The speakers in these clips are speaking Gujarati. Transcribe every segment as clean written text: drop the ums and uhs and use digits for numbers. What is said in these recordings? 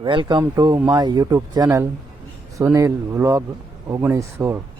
Welcome to my YouTube channel Sunil vlog 1916.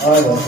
Hey,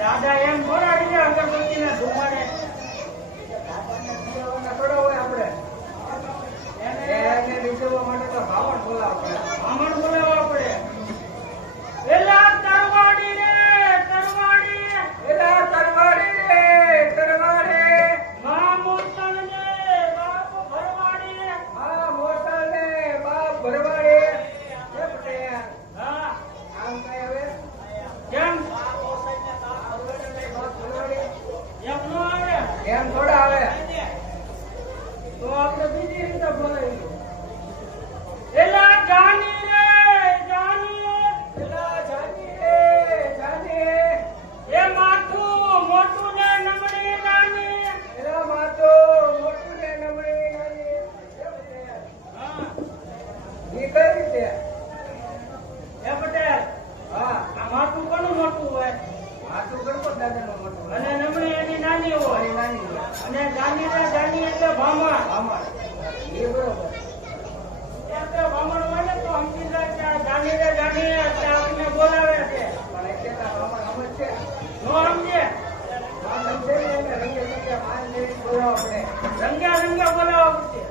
દાદા એમ બોલાડી અગરબત્તી ના ધુમાડે થોડા હોય આપણે એને રીઝવવા માટે તો ભાવણ બોલાવવા પડે એલા તરવાડી રે મા મોતલ ને બાપ ભરવાડી એ પટેલ હા આમ કઈ હવે કેમ એમ થોડા આવે તો આપણે બીજી રીતે બોલાવીએ એલા જાની રે એ માથું મોટું ને નમણી નાની એલા માથું મોટું ને નમણી નાની હા એ કઈ રીતે એ પટેલ હા આ માથું કોનું મોટું હોય માથું ગણપત દાદાનું મોટું અને નમણી એની નાની હોય અને જાની એટલે ભામણ એ બરોબર એટલે ભામણ હોય ને તો સમજી જાય કે આ જાની એટલે આપણને બોલાવે છે પણ એટલે તો ભામણ સમજ છે નો સમજે રંગે બોલાવવા પડશે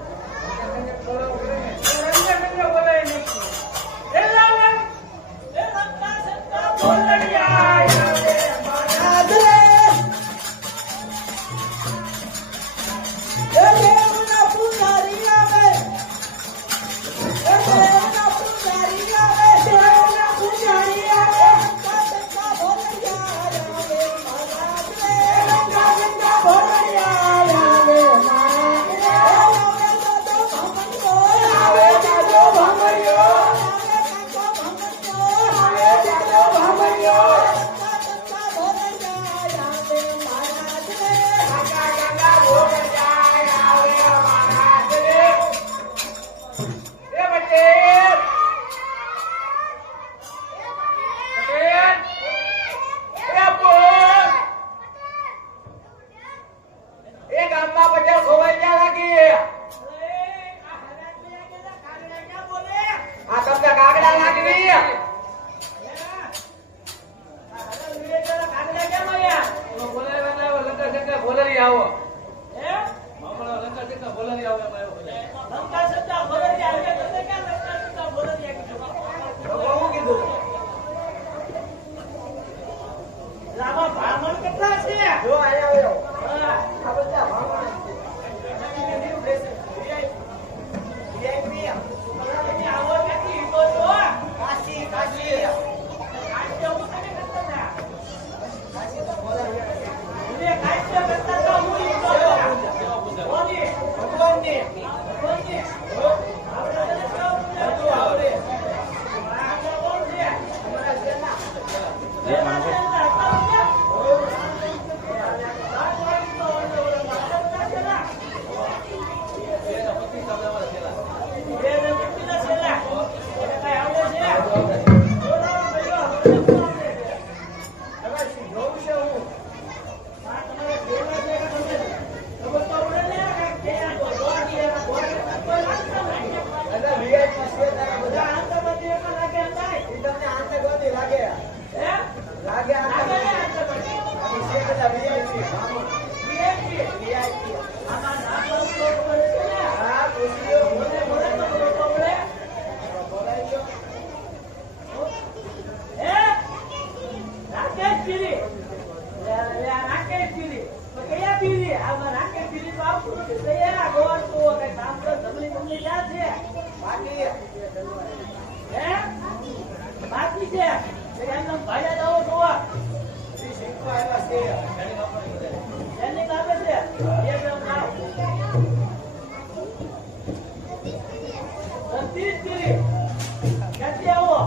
રંગે બોલાવી નાખીએ બોલરી આવો હે હમણાં લંકા ટીકા બોલરી આવો એમ આવ્યો બોલે. લંકા સત્તા બોલરી આવે તો ક્યાં લંકા સત્તા બોલરી કીધું હું કીધું રામા બ્રાહ્મણ કેટલા છે જો આયા આવ્યો હા આ બધા ભાવના તમે આવો ક્યાંથી તો છો કાશી કાશી કાશ્ય હું તને કરતા હતા મને કાશ્ય કરતા તો હું ઈ તો બોલી ભગવાનની બોલી આપણે તને કેવું બધું આવડે આ કોણ છે અમારા સેના એ માણસ બાકી છે એમને ભાઈ જાઓ જોવા એની લાગે છે એ જમ આવ સતીશ ગીરી ક્યાંથી આવો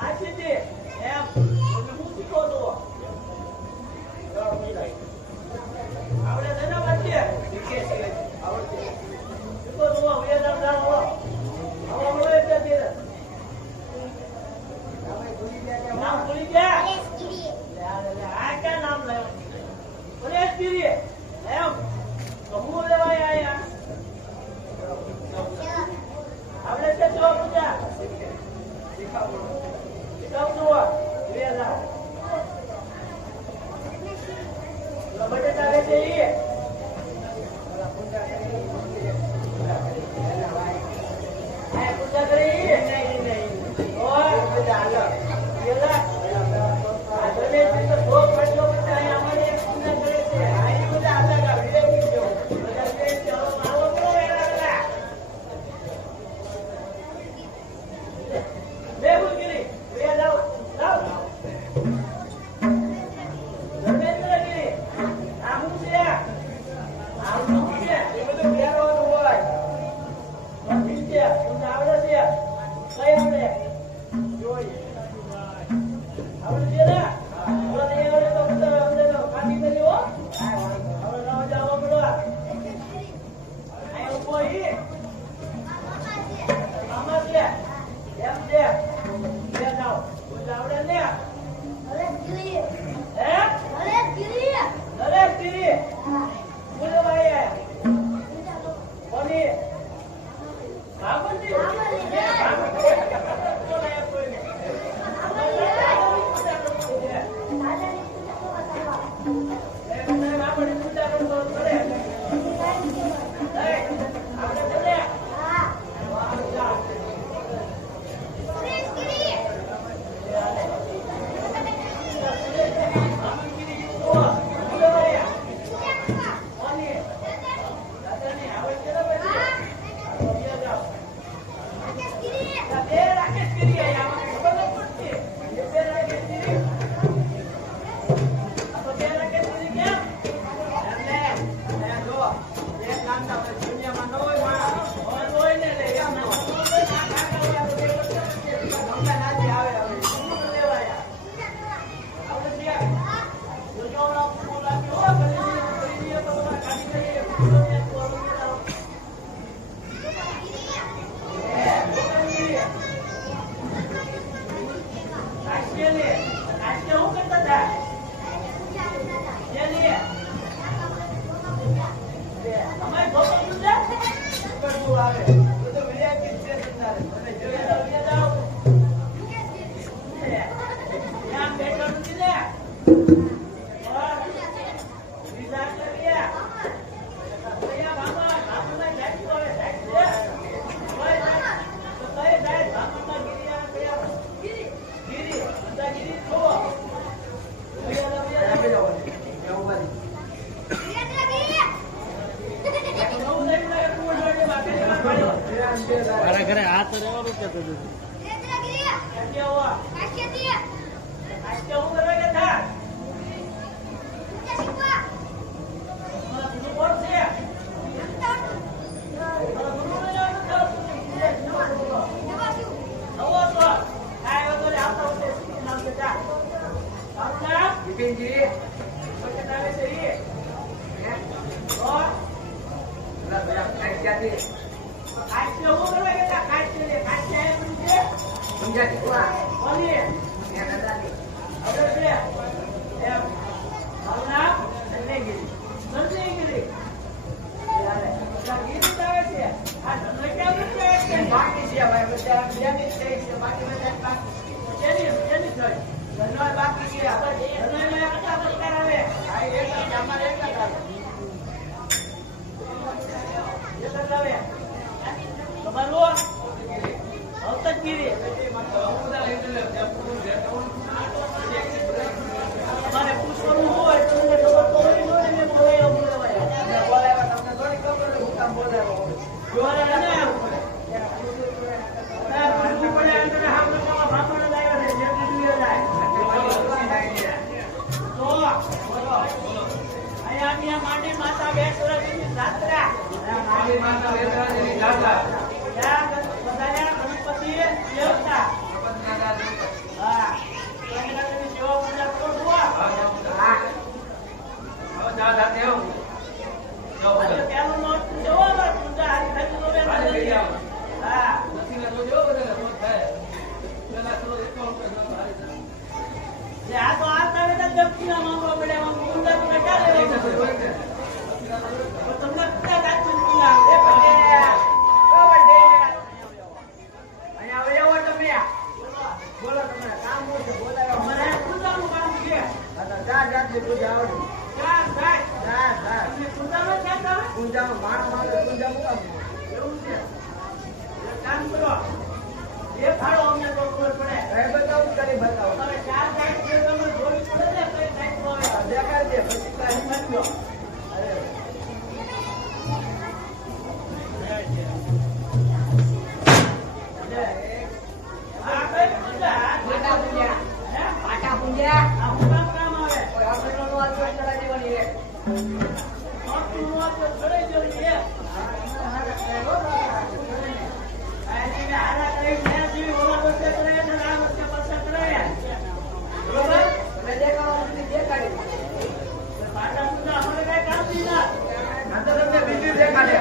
આથી છે એમ હું શીખો તો આપણે ધન્યવાદ છે શીખે છે આવડે શીખો તો હવે જમ જાઓ આવો મળે છે ધીરે નામ ભૂલી ગયા આ ક્યાં નામ લેવા પરેશ ગીરી એમ તો હું લેવાય આયા આપણે છે જો પૂજા શીખવજો લે જાઓ બટેટા લે છે ઈ આ પૂજા કરી નહીં ઓય પૂજા હાલો એલા આ દલે તો બહુ પડલો પડતા અમારે પૂજા કરે છે આ પૂજા હાલો કા વિવેક જો બધા વિવેક ચલો આવો તો એલા બેહુગીરી વે જાઓ જાઓ ધર્મેન્દ્રગીરી આ હું છે આ હું છે એ બધું બેરવાનું હોય ઠીક છે તમને આવડે છે કઈ આવડે જોઈ આવડે છે ને બોલો નહીં આવડે તો બધા અમને તો કાઢી કરી હો હવે ના જાવ બોલો આ ઉભો ઈ મામા છે એમ છે લે જાઓ બોલ આવડે ને હે નરેશ ગીરી બોલો ભાઈ કોની ભાગવતી બિપિનજી પછી તારે છે હે ઓ લા બરા કાઈ ક્યાંથી કાઈ હું કરવા ગયા કાઈ આયા પણ છે સમજાતી કોણ બોલી એ દાદાની હવે છે એમ ભાવના સંજયગીરી યાર ગીત આવે છે આ સંજય કે બાકી છે ભાઈ બધા બેની છે બાકી બધા બાકી એની જોઈ ધન્યવાદ બાકી છે આપણે ધન્યવાદ કટા પ્રકાર આવે આ એક અમારે એક જ આવે ખબર અવતગીરી તમારે પૂછવાનું હોય તો તમને ખબર તો હોય ને બોલાવ્યા તમને થોડી ખબર હું કામ બોલાવ્યો જોરે ને માંડી માતા બેસરાજીની જાત્રા માંડી માતા બેસરાજીની જાત્રા યા બધાયા ગણપતિ દેવતા હા ગણપતિની સેવા પૂજા કરો હા હવે જા જાતે હો જો પેલું નોટ જોવો બસ પૂજા હારી થઈ તો બે હા નથી ના જોજો બધાને રોજ થાય પેલા તો જે આ તો આ તારે તો દક્ષિણા માંગવો પડે આમ પૂજા તો બેઠા લેવા તમને પૂજા દાચું પૂજા એ પડે બોલો તમે કામ બોલો બોલાવો મને પૂજાનું કામ છે ચાર જાતની પૂજા આવડે ચાર તમને પૂજામાં ક્યાં આવે પૂજામાં માણસ આવે પૂજામાં કામ એવું છે એક કામ કરો એ ફાળો અમને તો ખબર પડે એ બતાવો કરી બતાવો તમે ચાર જાત છે તમે જોઈ પડે ને કઈ જાત હોય દેખાડજે પછી કાઈ મતલો અરે પાટા પૂંજા આ હું કામ આવે આપણે નો વાત કરવા દેવાની રે નોટનું વાત કરે જો છે આને આરા કરી મે જીવી ઓલા વર્ષે કરે ને આ વર્ષે પાછા કરે બરોબર તમે દેખાડો દેખાડી પાટા પૂંજા આપણે કઈ કામ નહીં ના અંદર તમને બીજું દેખાડે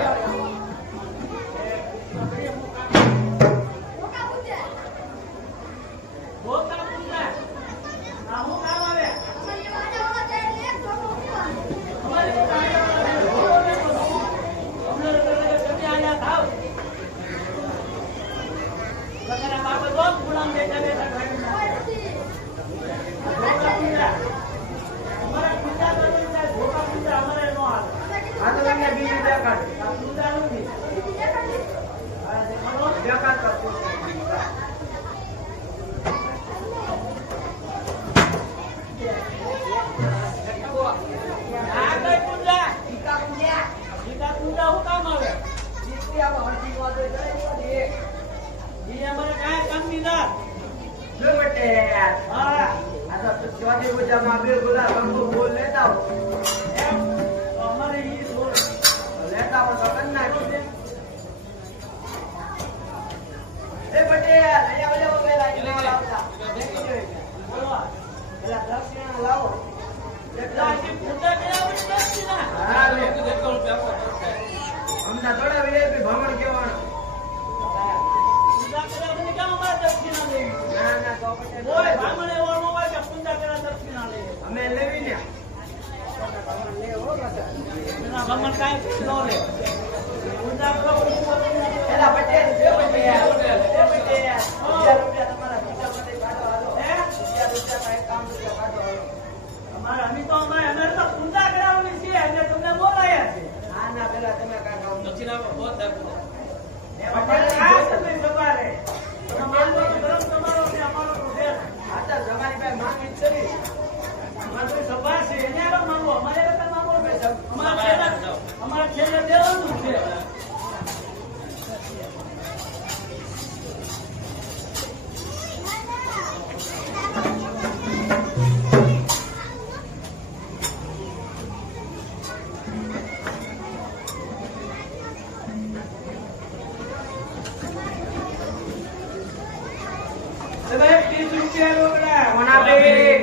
છે રોકડા મોનાબેન.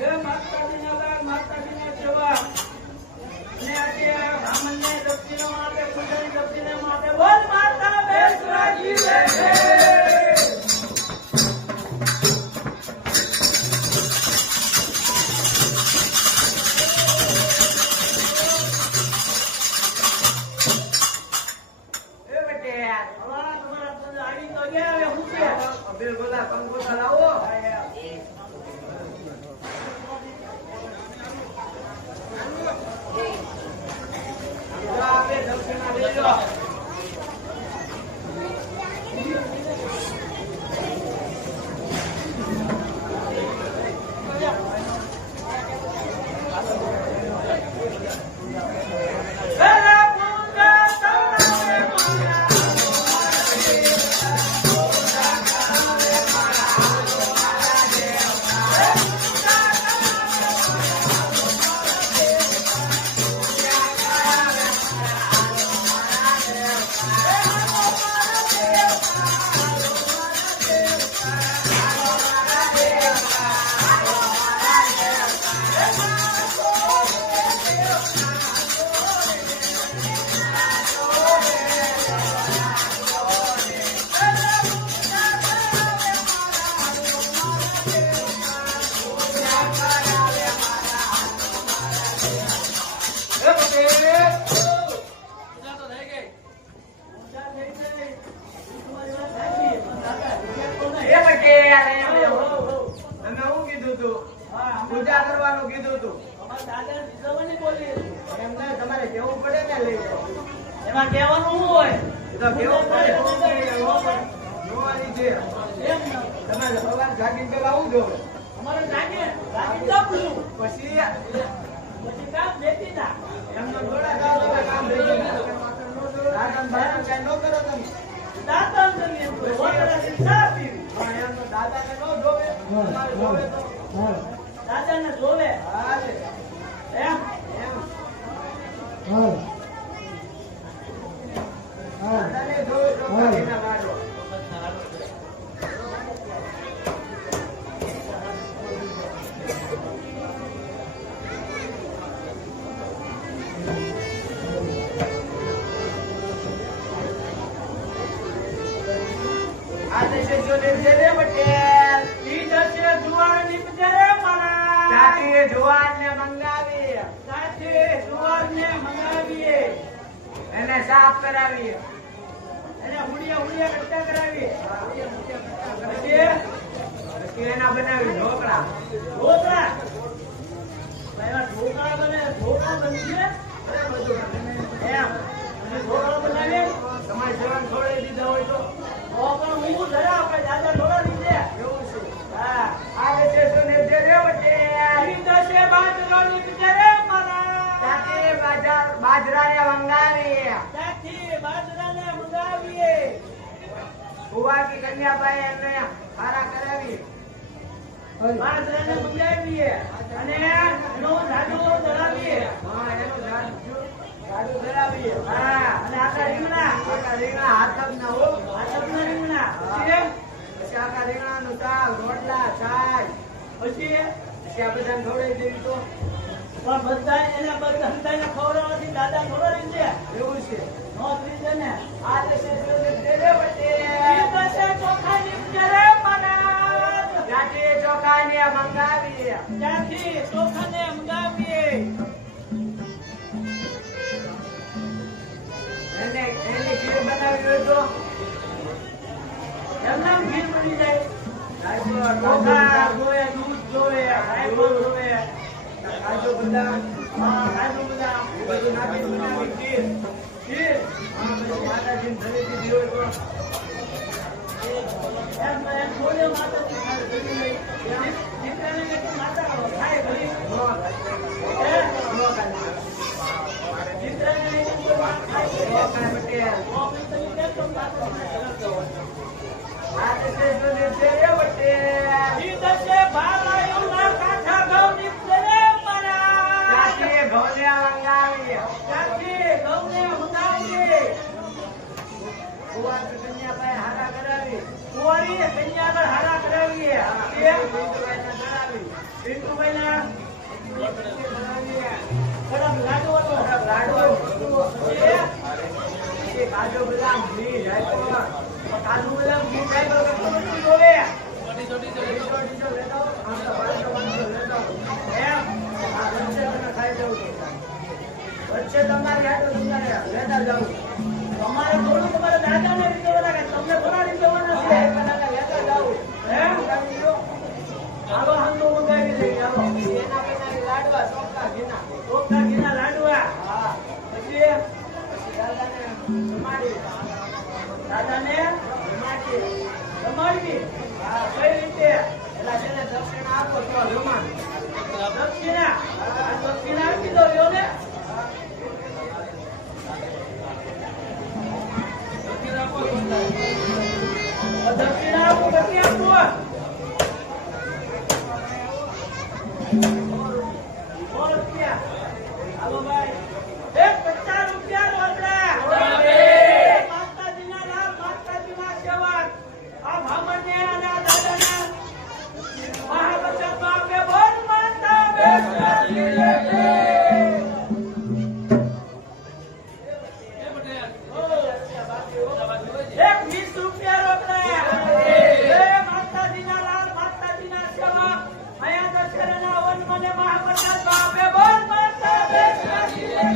એ માતાજીના લાલ માતાજીના સેવા અને આજે બ્રાહ્મણને દક્ષિણો આપે પૂજારી દક્ષિણે માટે બોલ માતા બેસરાજી રે પૂજા કરવાનું કીધું તું. એમને તમારે કેવું પડે ને લઈ જાઓ. એમાં કહેવાનું શું હોય એ તો કેવું પડે. જોવાની છે. તમારે સવાર જાગીને પેલા આવું જોવે. અમારે જાગે જપલું પછી કામ દેતી ના એમનો થોડા કામ રહી ગયું. દાદા બાદા કઈ ન કરો તમે. દાતા ને વોટરાથી ચા પીવી પણ એમનો દાદાને ન જોવે. તમારે જોવે તો દાદાને જોવે હા રે. એમ એમ દાદાને જોવે તો કાઢીના લાડવા. આ દેશે જો દેશે રે પટેલ. ઈ દશે જુવાર નીપજે રે મારા ચાટીએ જુવારને મંગાવી સાથે જુવારને મંગાવીએ એને સાફ કરાવી. એને હુડિયા કટ્ટા કરાવીએ પછી એના બનાવી ઢોકળા. ઢોકળા એવા ઢોકળા બને ઢોકળા બનશે એમ અને ઢોકળા બનાવીએ તમારે જવાન છોડી દીધા હોય તો પણ હું જરા આપણે દાદા ઢોકળા દીધે એવું છે. હા આ દેશે જો દેશે રે પટેલ. ઈ દશે બાજરો નીપજે રે મારા ચાટીએ બાજરાને મંગાવી ત્યાંથી બાજરાને મંગાવીએ ભુવા કી કન્યાબાઈ એમને હારા કરાવી. બાજરાને મંગાવીએ અને એનો જાડો ધરાવીએ હા એનું ઝાડુ ધરાવીએ. હા અને આખા રીંગણા આખા રીંગણા હાથ જ ના હો. આ સપના રીંગણા પછી પછી આખા રીંગણાનું શાક રોટલા છાશ પછી પછી આ બધાને ખવડાવી દેવી તો પણ બધા એના બધાને ખવડાવવાથી દાદા ખવડાવી દે એવું છે. નોકરી છે ને આ દેશે જો દેશે રે પટેલ. ઈ દશે ચોખા નીપજે રે મારા ચાટીએ ચોખાને મંગાવી ત્યાંથી ચોખાને મંગાવીએ એને એની ખીર બનાવી હોય તો એમના ઘી બની જાય ચોખા ચોખા જોવે દૂધ જોવે રાયફળ જોવે કાજુ બદામ હા કાજુ બદામ એ બધું નાખી બનાવી ખીર. ખીર હા, પછી માતાજીને ધરી દીધી હોય તો એમ થોડી માતાજી ખાય ઘડી લઈ દીકરાને કે માતા ખાય ઘડી ન ખાય. દીકરાને કે ખાય ન ખાય પટેલ. આ દેશે જો દેશે રે પટેલ. ઈ દશે ભાલાયુના કાંઠા ઘઉં નીપજે રે મારા ચાટીએ ઘઉંને મંગાવી ત્યાંથી ઘઉંને મંગાવીએ કુંવાર કન્યા પાસે હારા કરાવી. કુંવારી કન્યા આગળ હારા કરાવીએ. પિન્ટુભાઈના કડક લાડુ હતો. કાજુ બદામ ઘી રાખ્યો. કાજુ બદામ ઘી ખાઈ કેટલું બધું જોવે. વચ્ચે તમારી હાટો તમારે લેતા જાવ. અમારે થોડું તમારા દાદાને રીતે બનાવે, તમને થોડા રીતે બનાવશે. લેતા જાવ. એમ? આવો હંધો મંગાવી દઈએ. આવો એના પેલા લાડવા ચોખ્ખા ઘીના. ચોખ્ખા ઘીના લાડવા. હા. પછી દાદાને જમાડી. દાદાને જમાડી. જમાડવી. હા, કઈ રીતે? એલા જેને દક્ષિણા આપો તો જમાડ. દક્ષિણા. આ દક્ષિણા આપી દો લ્યો ને. દક્ષિણા આપો પછી આપો. હાલો ભાઈ. એક 50 રૂપિયા રોકડા. માતાજીના લાભ, માતાજીના સેવક. આ બ્રાહ્મણને અને આ દાદાના મહાબચનમાં આપે. બોલ માતા બેસતી રે. એક 20 રૂપિયા રોકડા. માતાજીના લાભ, માતાજીના સેવક. અહીંયા દશેરાના વનમાં મહાપ્રસાદમાં આપે. બોલ માતા બેસતી રે.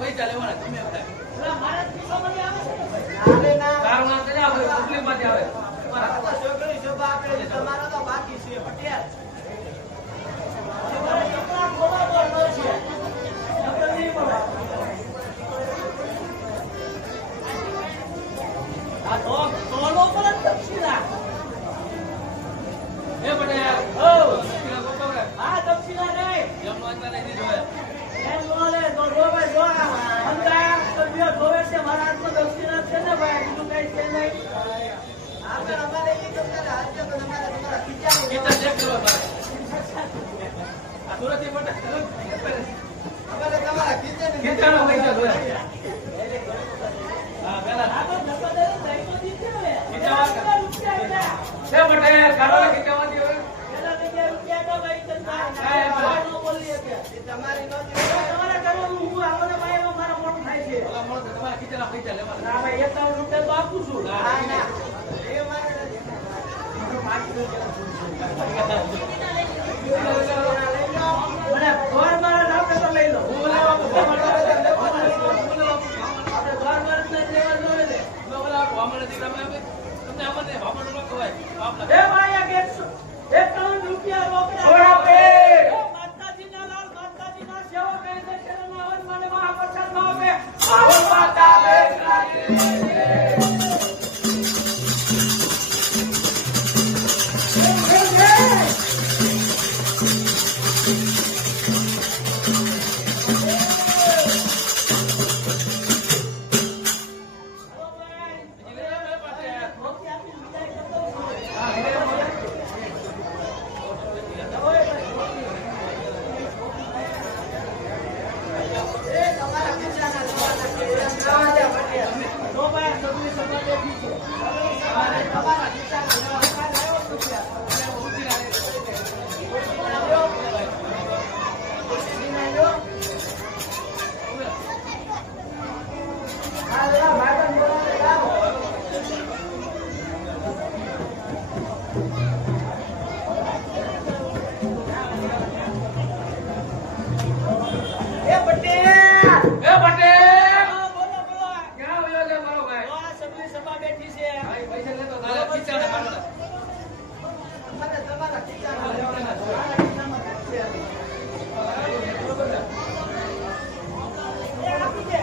પૈસા લેવાના તમે આવે તમારા છોકરી શોભા આપે છે તમારા તો બાકી છે પટેલ છોકરા ખોવા બોલ છે નકર નહીં બોલે આ તો તોલો પર દક્ષિણા એ પટેલ ઓ દક્ષિણા ગોપાવરે આ દક્ષિણા નહીં જમવા નહીં જોવે એમ બોલે તો રોવે જો અંતા સભ્ય જોવે છે મારા હાથમાં દક્ષિણા છે ને ભાઈ બીજું કઈ છે નહીં આપણે અમારે એક દક્ષિણા આજે તો તમારા ખીચાની કિચન ચેક કરો ભાઈ આ સુરતથી પટેલ અમારે તમારા ખીચાની કિચનનો પૈસા જોવે હા પેલા આ તો નકર દે તો દીધે હવે ખીચાવા રૂપિયા છે પટેલ કાઢો ખીચાવાથી હવે પેલા જગ્યાએ રૂપિયા તો ભાઈ તને કાંઈ નો બોલી કે તમારી નો તમારા ઘરનું હું આવને ભાઈ મારા મોટું થાય છે ઓલા મળે તમારા કિચનના પૈસા લેવાના ના ભાઈ 51 રૂપિયા તો આપું છું ના ના એ મારે મને ઘર મારા નામ તો લઈ લો હું બોલાવા આપણે ઘર મારા લેવા જોઈએ ને મેં ઓલા વામણ દીકરા મેં તમને અમને વામણ નો કહેવાય આપલા એ ભાઈ આ 51 રૂપિયા રોકડા થોડા પે માતાજીના લાલ માતાજીના સેવા કહે છે કે નાવન મને મહાપ્રસાદ નો આપે આવો માતા બે એ પટેલ એ પટેલ બોલો બોલો ક્યાં વયો છે મારો ભાઈ આ સભ્ય સભા બેઠી છે ભાઈ પૈસા લેતો તારા ખીચાને કાઢો મને તમારા ખીચામાં લેવાના છે. મારા ખીચામાં છે એ આપી દે